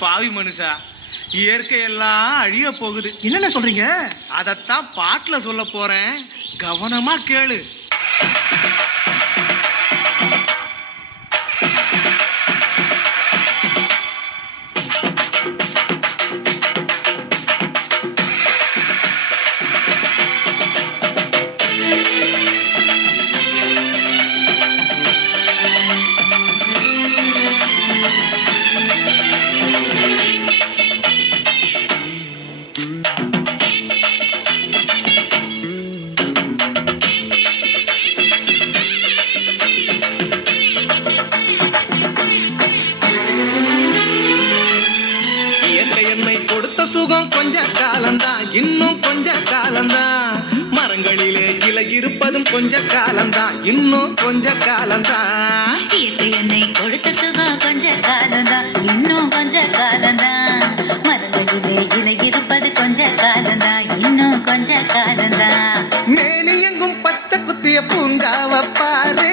பாவி மனுஷா, இயற்கையெல்லாம் அழிய போகுது. என்னென்ன சொல்றீங்க? அதத்தான் பாட்டுல சொல்ல போறேன், கவனமா கேளு. என்னை கொடுத்த சுகம் கொஞ்ச காலம்தான், இன்னும் கொஞ்ச காலம்தான். மரங்களிலே இலை இருப்பதும் கொஞ்ச காலம்தான், இன்னும் கொஞ்ச காலம்தான். என்னை கொடுத்த சுகம் கொஞ்ச காலம்தான், இன்னும் கொஞ்ச காலம்தான். மரங்களிலே இலை இருப்பது கொஞ்ச காலம்தான், இன்னும் கொஞ்ச காலம்தான். மேனி எங்கும் பச்சை குத்திய பூங்காவ பாரு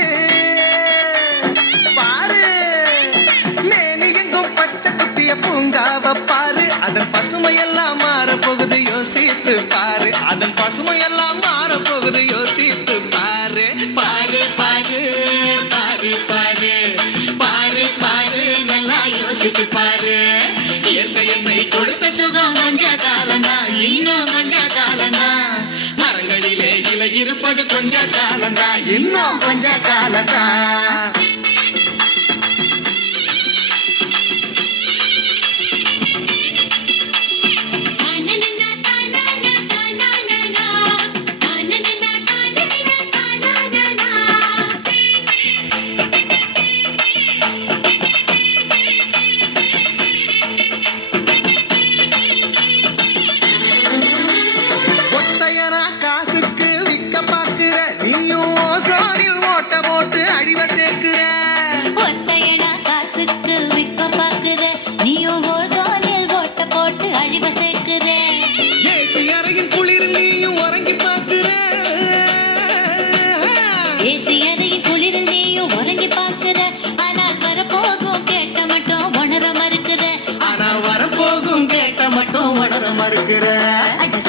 பாரு, மேனி எங்கும் பச்சை குத்திய பூங்காவ பாரு. அதன் பசுமையெல்லாம் மாறப்போகுது, யோசித்து பாரு. அதன் பசுமையெல்லாம் மாறப்போகுது, யோசித்து பாரு. பாரு பாரு பாரு பாரு பாரு பாரு, நல்லா யோசித்து பாரு. இயற்கை என்னை கொடுத்த சுகம் கொஞ்ச காலம்தான், இன்னும் கொஞ்ச காலம்தான். மரங்களிலே இலை இருப்பது கொஞ்ச காலம்தான், இன்னும் கொஞ்ச காலம்தான்.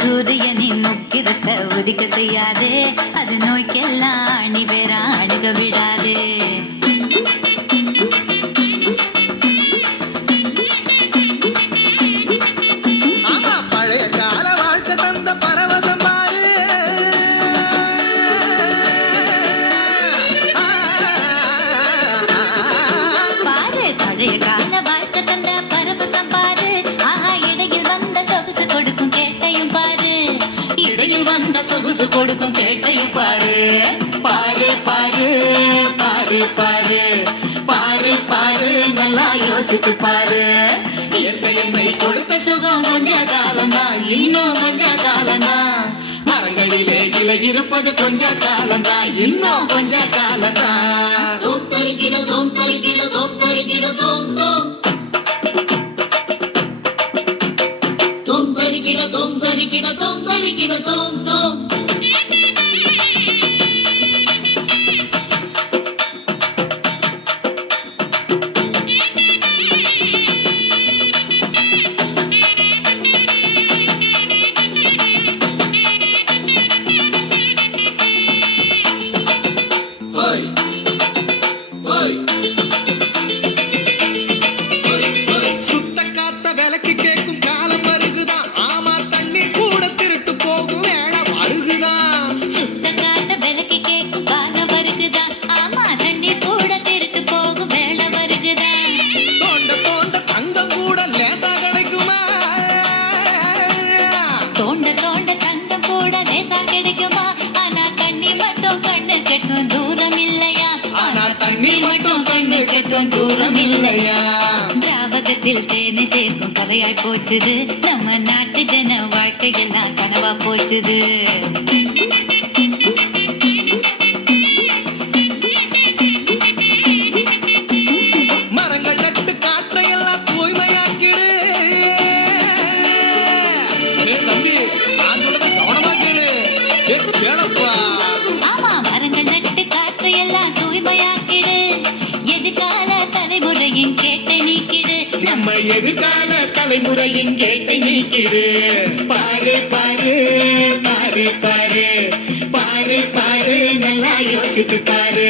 சூரியனின் முக்கிரத்தை உதிக்க செய்யாதே, அது நோய்க்கெல்லாம் அணி வேற அணுக விடாதே. பழைய கால வாழ்க்கை தந்த பரவசம் பாரு. பாரு பழைய கால வாழ்க்கை தந்த பரவசம் பாரு. ஆஹா, இடையில் வந்த சொகுசு கொடுக்கும் கேட்டையும் பாரு. இடையில் வந்த சொகுசு கொடுக்கும் கேட்டையும் பாரு. பாரு பாரு பாரு பாரு பாரு பாரு, நல்லா யோசித்து பாரு. இயற்கை என்னை கொடுத்த சுகம் கொஞ்ச காலம்தான், இன்னும் கொஞ்ச காலம்தான். மரங்களிலே இலை இருப்பது கொஞ்ச காலம்தான், இன்னும் கொஞ்ச காலம்தான். தோம் தருகிட தோம் தருகிட தோம் தருகிட தோம் தோம் தோம் தருகிட தோம் தருகிட தோம் தருகிட தோம் தோம். சுத்த காத்த விலைக்கு கேட்கும் காலம் வருகுதான். ஆமா, தண்ணி கூட திருட்டு போகும் வேலை வருகுதான். சுத்த காட்ட விலைக்கு கேட்கும் காலம் வருகுதான். ஆமா, தண்ணி கூட திருட்டு போகும் வேலை வருகுதான். தோண்ட தோண்ட தங்கம் கூட லேசா கிடைக்குமா? தோண்ட தோண்ட தங்கம் கூட லேசா கிடைக்குமா? ஆனா தண்ணி மட்டும் கண்ணு கெட்டும் தூரம் இல்லையா? ஆனா தண்ணி மட்டும் கண்ணு கெட்டும் தூரம் இல்லையா? திராவகத்தில் தேனை சேர்க்கும் கதையாய் போச்சுது. நம்ம நாட்டு ஜன வாழ்க்கையெல்லாம் கனவா போச்சுது. மரங்கள் நட்டு காற்றையெல்லாம் தூய்மையாக்கிடு. தம்பி, நான் சொல்றத கவனமா கேளு. கேளப்பா. ஆமா, மரங்கள் நட்டு காற்றையெல்லாம் தூய்மையாக்கிடு. எதிர்கால தலைமுறையின் கேட்டை நீக்கிடு. நம்ம எதிர்கால தலைமுறையின் கேட்டை நீக்கிடு பாரு பாரு பாரு பாரு பாரு பாரு நல்லா யோசித்து பாரு